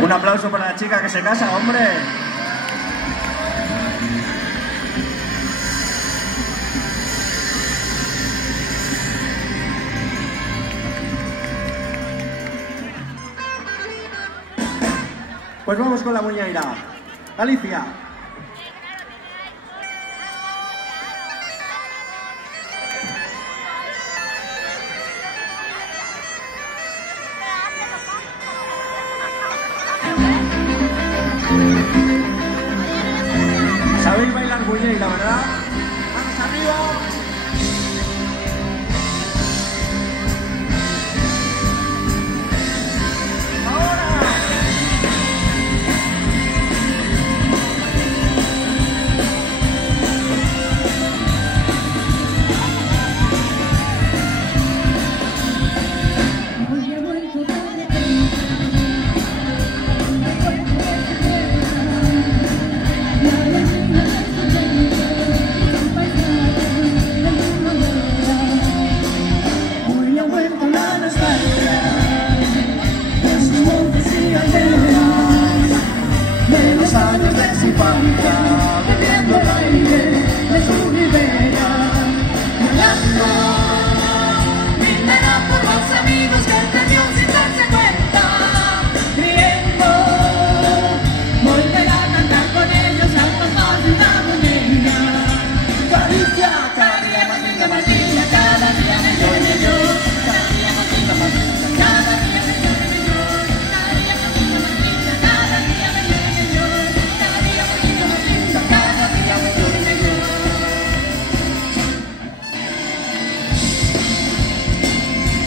Un aplauso para la chica que se casa, hombre. Pues vamos con la muñeira. Alicia. ¿Sabéis bailar muñeira, verdad? ¡Vamos arriba! Años de su infancia, bebiendo el aire de su ribera, volando, brindando por los amigos que él perdió sin darse cuenta, riendo, volver a cantar con ellos al compás de una muñeira. Caricia, cada día más linda, más linda, cada día mejor y mejor, cada día más linda, más linda, cada día mejor y mejor,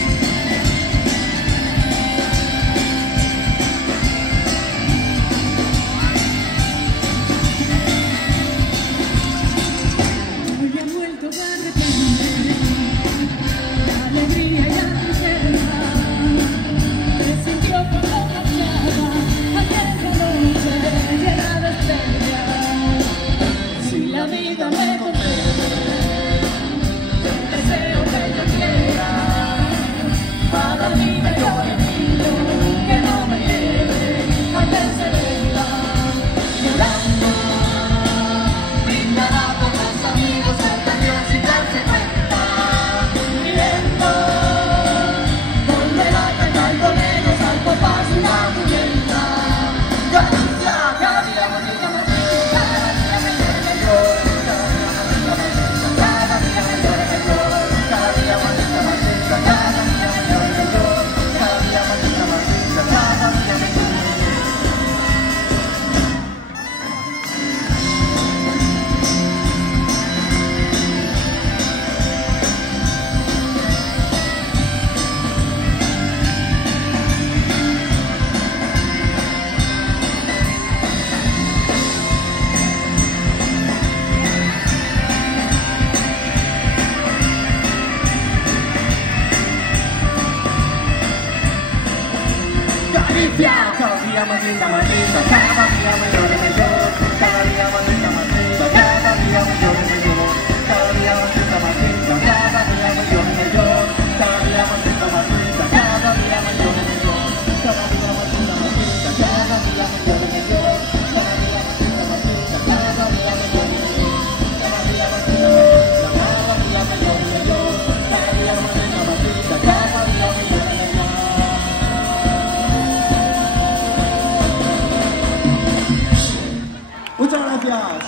cada día más linda, más linda, cada día mejor y mejor. Cada día más linda, más linda, cada día mejor y mejor, cada día más linda, más linda, cada día mejor y mejor, cada día más linda, más linda, cada día mejor y mejor, cada día más linda, más linda, cada día mejor y mejor, cada día más linda, más linda, cada día mejor y mejor, cada día más linda, más linda, cada día mejor y mejor, cada día más linda, más linda, cada día mejor y mejor, cada día más linda, más linda, cada día mejor y mejor. Muchas gracias.